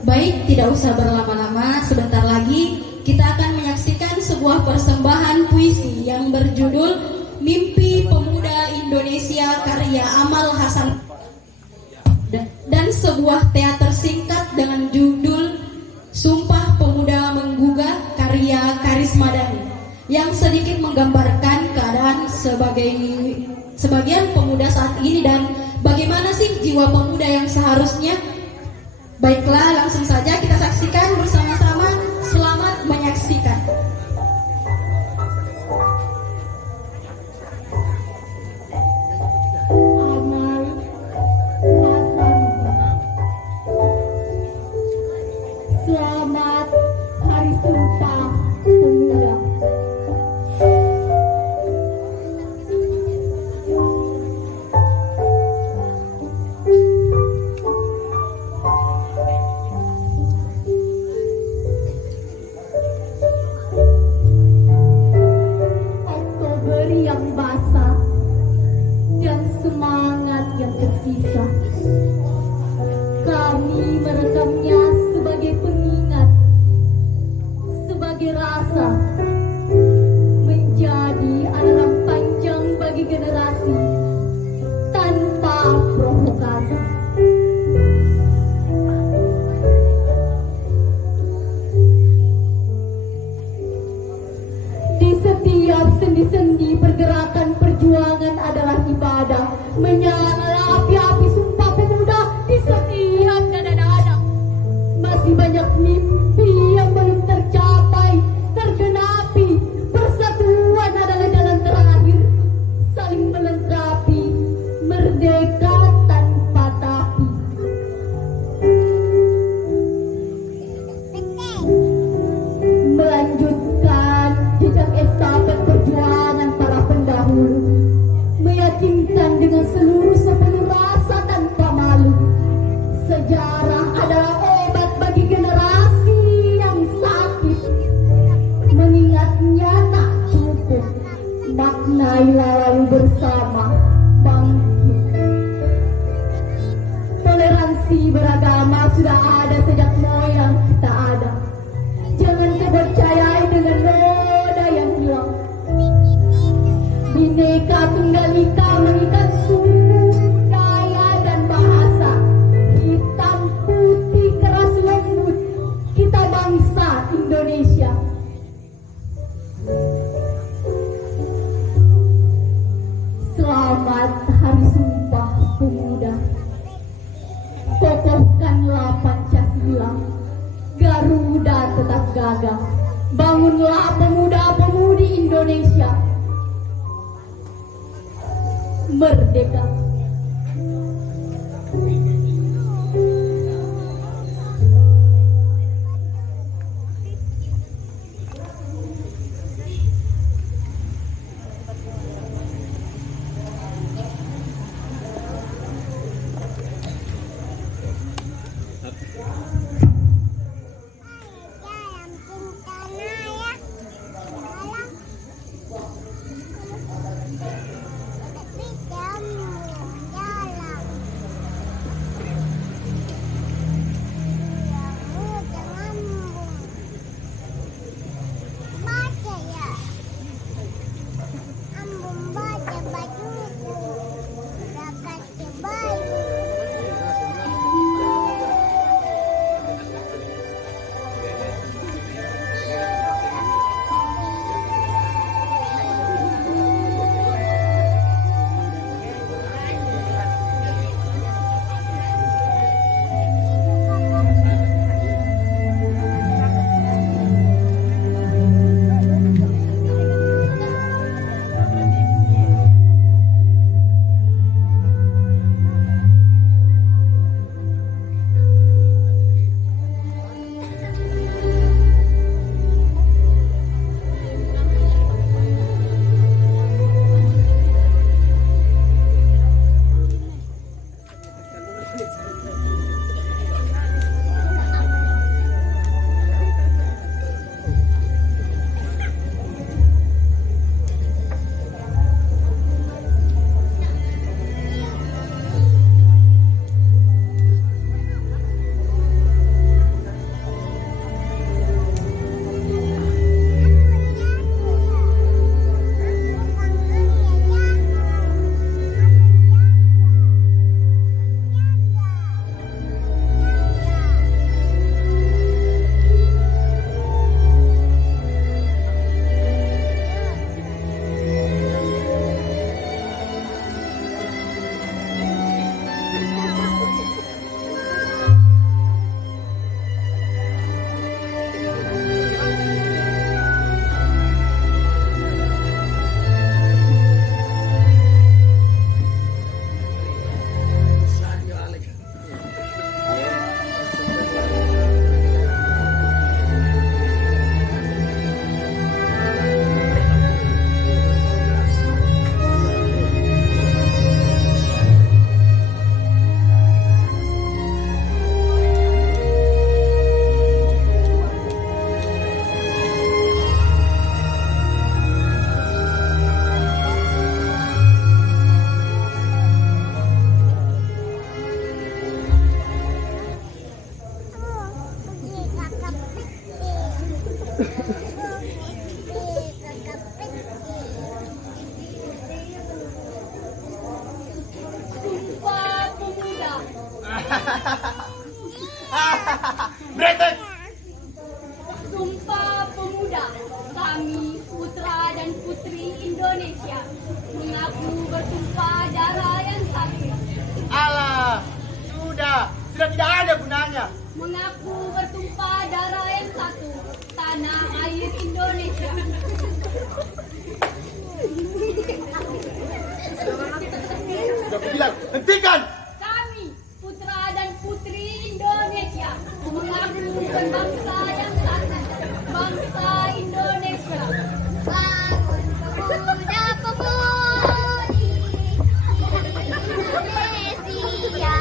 Baik, tidak usah berlama-lama, sebentar lagi kita akan menyaksikan sebuah persembahan puisi yang berjudul Mimpi Pemuda Indonesia karya Amal Hasan dan sebuah teater singkat dengan judul Sumpah Pemuda Menggugah karya Karisma Dhani yang sedikit menggambarkan keadaan sebagian pemuda saat ini dan bagaimana sih jiwa pemuda yang seharusnya. Baiklah, langsung saja kita saksikan bersama-sama. Selamat menyaksikan. Amal Hasan. Selamat Hari Sumpah Pemuda. Yang basah dan semangat yang tersisa, kami merekamnya sebagai pengingat, sebagai rasa, menjadi alarm panjang bagi generasi tanpa provokasi. Di setiap sendi-sendi pergerakan perjuangan adalah ibadah, menyala api-api sumpah pemuda di setiap dada-dada. Masih banyak mimpi yang belum tercapai, tergenapi. Persatuan adalah jalan terakhir, saling melengkapi, merdeka tanpa tapi. Melanjutkan jejak estafet perjuangan para pendahulu, meyakinkan dengan sepenuh rasa tanpa malu. Sejarah adalah obat bagi generasi yang sakit. Mengingatnya tak cukup, maknailah lalu bersama bangkit. Toleransi beragama sudah ada sejak moyang kita ada. Jangan terpercayai dengan noda yang hilang. Bineka Tunggal Ika mengikat suku, budaya dan bahasa. Hitam putih keras lembut, kita bangsa Indonesia. Selamat Hari Sumpah Pemuda. Kokohkanlah Pancasila, Garuda tetap gagah. Bangunlah pemuda-pemudi Indonesia merdeka. Sumpah Pemuda. Brengsek! Sumpah Pemuda. Kami putra dan putri Indonesia mengaku bertumpah darah yang satu. Alah, sudah tidak ada gunanya. Mengaku bertumpah darah yang satu. Tanah air Indonesia. Sudah kubilang, hentikan! Kami putra dan putri Indonesia mengaku berbangsa yang satu. Bangsa Indonesia. Bangun pemuda-pemudi Indonesia,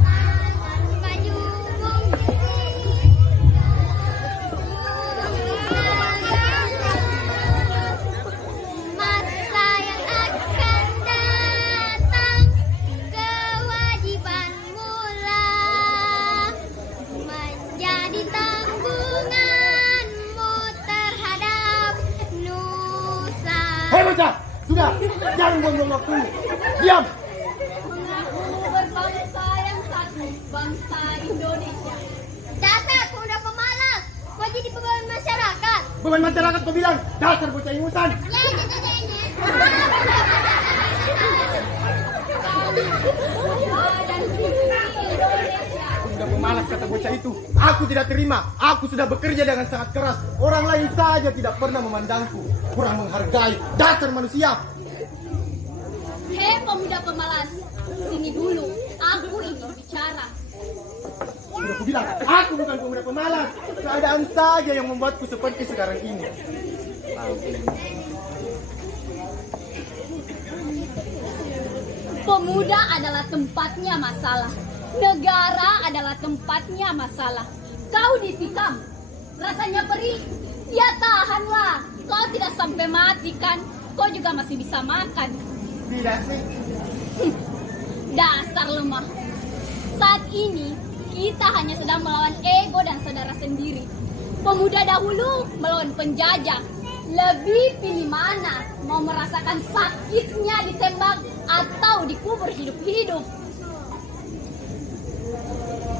tangan maju masa yang akan datang, kewajiban mula menjadi tanggunganmu terhadap nusa. Hei bocah, sudah, jangan buang-buang waktu. Diam! Mengaku berbangsa yang satu. Bangsa Indonesia. Dasar pemuda pemalas, kau jadi beban masyarakat. Beban masyarakat kau bilang, dasar bocah ingusan. Dan putri Indonesia. Sudah pemalas kata bocah itu. Aku tidak terima. Aku sudah bekerja dengan sangat keras. Orang lain saja tidak pernah memandangku. Kurang menghargai. Dasar manusia. Hei pemuda pemalas, sini dulu. Aku ingin bicara. Sudah aku bilang, aku bukan pemuda pemalas. Keadaan saja yang membuatku seperti sekarang ini. Pemuda adalah tempatnya masalah. Negara adalah tempatnya masalah. Kau ditikam, rasanya perih. Ya tahanlah. Kau tidak sampai mati kan? Kau juga masih bisa makan. Tidak sih. Dasar lemah. Saat ini kita hanya sedang melawan ego dan saudara sendiri. Pemuda dahulu melawan penjajah. Lebih pilih mana? Mau merasakan sakitnya ditembak atau dikubur hidup-hidup?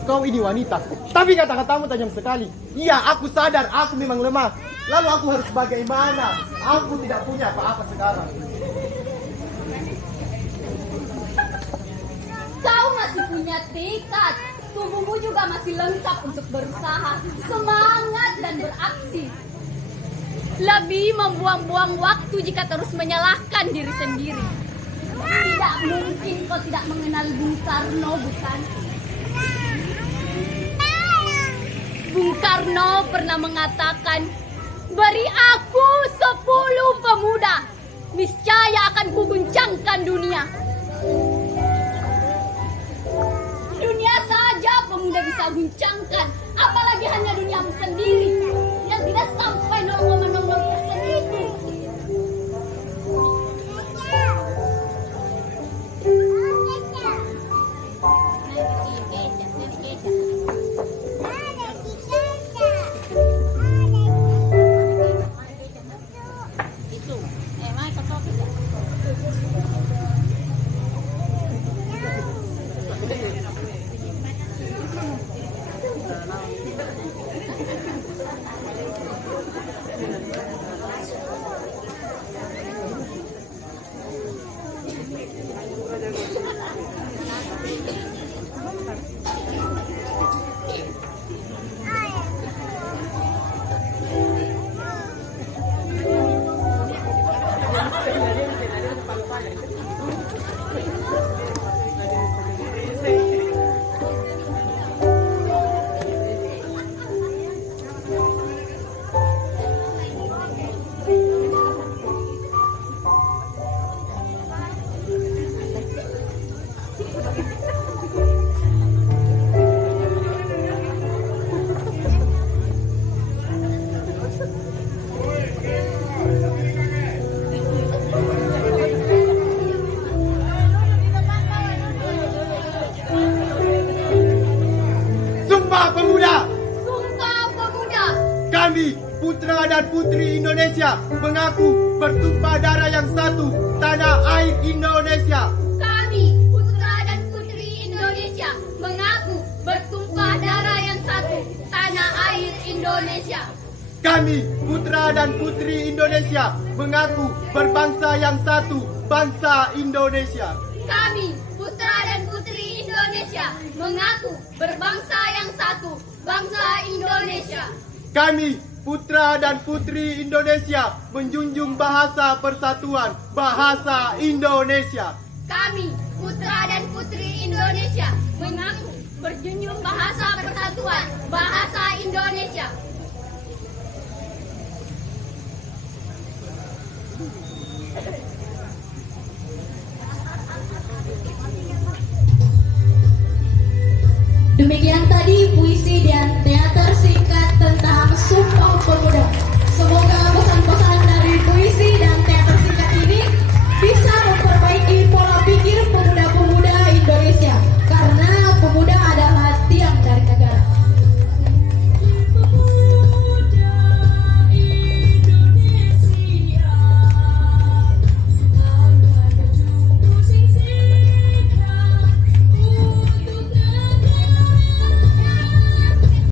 Kau ini wanita, tapi kata-katamu tajam sekali. Iya, aku sadar, aku memang lemah. Lalu aku harus bagaimana? Aku tidak punya apa-apa sekarang. Kau masih punya tekad. Tubuhmu juga masih lengkap untuk berusaha, semangat dan beraksi. Lebih membuang-buang waktu jika terus menyalahkan diri sendiri. Tidak mungkin kau tidak mengenal Bung Karno, bukan? Bung Karno pernah mengatakan, beri aku 10 pemuda, niscaya akan kuguncangkan dunia. Dunia saja pemuda bisa guncangkan, apalagi hanya duniamu sendiri yang tidak sampai 0,00% itu. Kami, putra dan putri Indonesia, mengaku bertumpah darah yang satu, tanah air Indonesia. Kami, putra dan putri Indonesia, mengaku bertumpah darah yang satu, tanah air Indonesia. Kami, putra dan putri Indonesia, mengaku berbangsa yang satu, bangsa Indonesia. Kami, putra dan putri Indonesia, mengaku berbangsa yang satu, bangsa Indonesia. Kami, putra dan putri Indonesia, menjunjung bahasa persatuan, bahasa Indonesia. Kami, putra dan putri Indonesia, mengaku berjunjung bahasa persatuan, bahasa Indonesia. Demikian tadi